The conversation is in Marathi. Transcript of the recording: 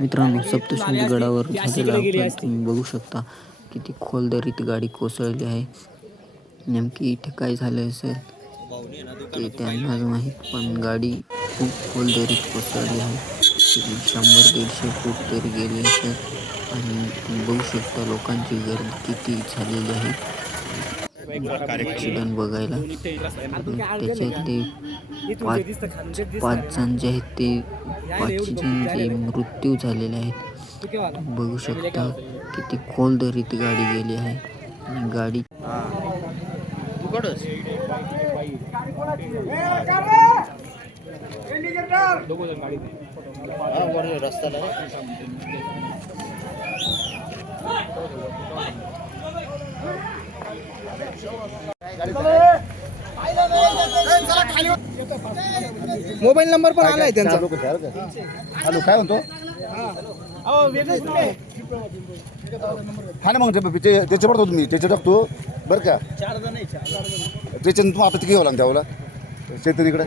मित्रांनो, सप्तशृंगी गडावर झालेला अपघात तुम्ही बघू शकता. किती खोल दरीत गाडी कोसळली आहे. नेमकी इथे काय झालं असेल ते त्यांनाच माहीत, पण गाडी खूप खोल दरीत कोसळली आहे. 100-150 फूट तरी गेली असेल. आणि तुम्ही बघू शकता लोकांची गर्दी किती झालेली आहे ॲक्सिडेंट बघायला. त्याच्यातले पाच जण जे आहेत ते 5 जणांचे मृत्यू झालेले आहेत. बघू शकता किती खोल दरीत गाडी गेली आहे. आणि गाडी मोबाईल नंबर पण आलाय त्यांचा. हॅलो, काय म्हणतो? हा ना, मग त्याच्या पडतो तुम्ही त्याच्या टाकतो बरं का. त्याच्यानं तू आता घ्यावं लागतं त्याला शेतकरीकडे.